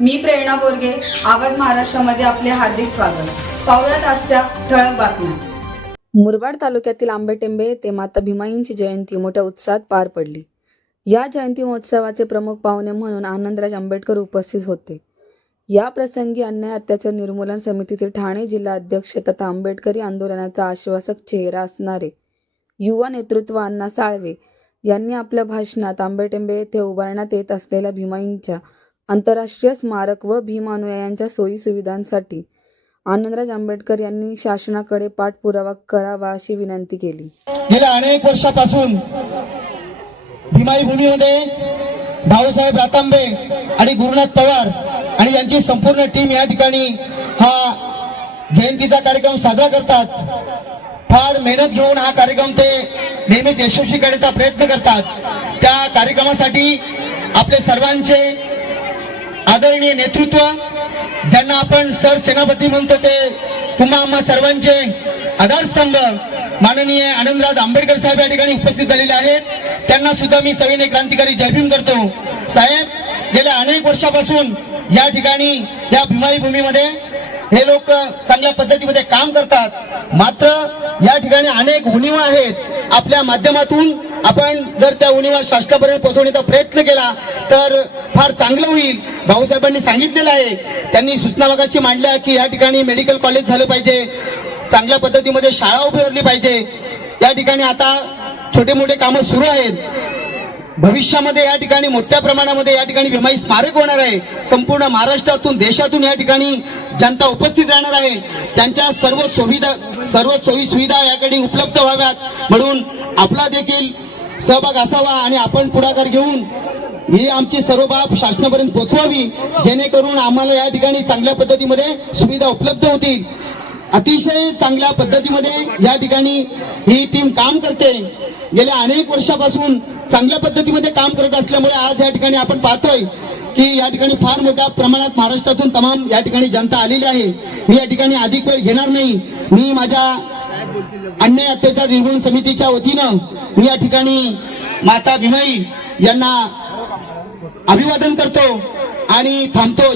मी प्रेरणा बोरगे, आवाज महाराष्ट्रामध्ये आपले हार्दिक स्वागत. पाहुयात आजच्या ठळक बातम्या. मुरबाड तालुक्यातील आंबेटेंबे येथे माता भीमाईंची जयंती मोठ्या उत्साहात पार पडली. या जयंती महोत्सवाचे प्रमुख पाहुणे म्हणून आनंदराज आंबेडकर उपस्थित होते. या प्रसंगी अन्याय अत्याचार निर्मूलन समितीचे ठाणे जिल्हा अध्यक्ष तथा आंबेडकरी आंदोलनाचा आश्वासक चेहरा असणारे युवा नेतृत्व अण्णा साळवे यांनी आपल्या भाषणात आंबेटेंबे येथे उभारण्यात येत असलेल्या भीमाईंच्या आंतरराष्ट्रीय स्मारक व भीम अनुयायांच्या सोयी सुविधांसाठी आनंदराज आंबेडकर यांनी शासनाकडे पाठपुरावा करावा अशी विनंती केली. गेल्या अनेक वर्षापासून भीमाई भूमीमध्ये भाऊसाहेब रातांबे आणि गुरुनाथ पवार आणि यांची संपूर्ण टीम या ठिकाणी हा जयंतीचा कार्यक्रम साजरा करतात. फार मेहनत घेऊन हा कार्यक्रम ते नेहमीच यशस्वी करण्याचा प्रयत्न करतात. त्या कार्यक्रमासाठी आपले सर्वांचे आदरणीय नेतृत्व, ज्यांना आपण सर सेनापती म्हणतो, ते तुम्हा आम्हा सर्वांचे आधारस्तंभ माननीय आनंदराज आंबेडकर साहेब या ठिकाणी उपस्थित झालेले आहेत. त्यांना सुद्धा मी सविनय क्रांतिकारी जय भीम करतो. साहेब, गेल्या अनेक वर्षापासून या ठिकाणी या भीमाई भूमीमध्ये हे लोक चांगल्या पद्धतीमध्ये काम करतात. मात्र या ठिकाणी अनेक उणिवा आहेत. आपल्या माध्यमातून आपण जर त्या उणिवा शासनापर्यंत पोहोचवण्याचा प्रयत्न केला तर फार चांगलं होईल. भाऊसाहेबांनी सांगितलेलं आहे, त्यांनी सूचना मागाशी मांडल्या की या ठिकाणी मेडिकल कॉलेज झालं पाहिजे, चांगल्या पद्धतीमध्ये शाळा उभारली पाहिजे. या ठिकाणी आता छोटे मोठे कामं सुरू आहेत. भविष्यामध्ये या ठिकाणी मोठ्या प्रमाणामध्ये या ठिकाणी भीमाई स्मारक होणार आहे. संपूर्ण महाराष्ट्रातून देशातून या ठिकाणी जनता उपस्थित राहणार आहे. त्यांच्या सर्व सोयी सुविधा याकडे उपलब्ध व्हाव्यात म्हणून आपला देखील सहभाग असावा आणि आपण पुढाकार घेऊन ही आमची सर्व बाब शासनापर्यंत पोहोचवावी, जेणेकरून आम्हाला या ठिकाणी चांगल्या पद्धतीमध्ये सुविधा उपलब्ध होतील. अतिशय चांगल्या पद्धतीमध्ये या ठिकाणी ही टीम काम करते. गेल्या अनेक वर्षापासून चांगल्या पद्धतीमध्ये काम करत असल्यामुळे आज या ठिकाणी आपण पाहतोय की या ठिकाणी फार मोठ्या प्रमाणात महाराष्ट्रातून तमाम या ठिकाणी जनता आलेली आहे. मी या ठिकाणी अधिक वेळ घेणार नाही. मी माझ्या अन्याय अत्याचार निर्मूलन समितीच्या वतीनं मी या ठिकाणी माता भीमाई यांना अभिवादन करतो आणि थांबतो.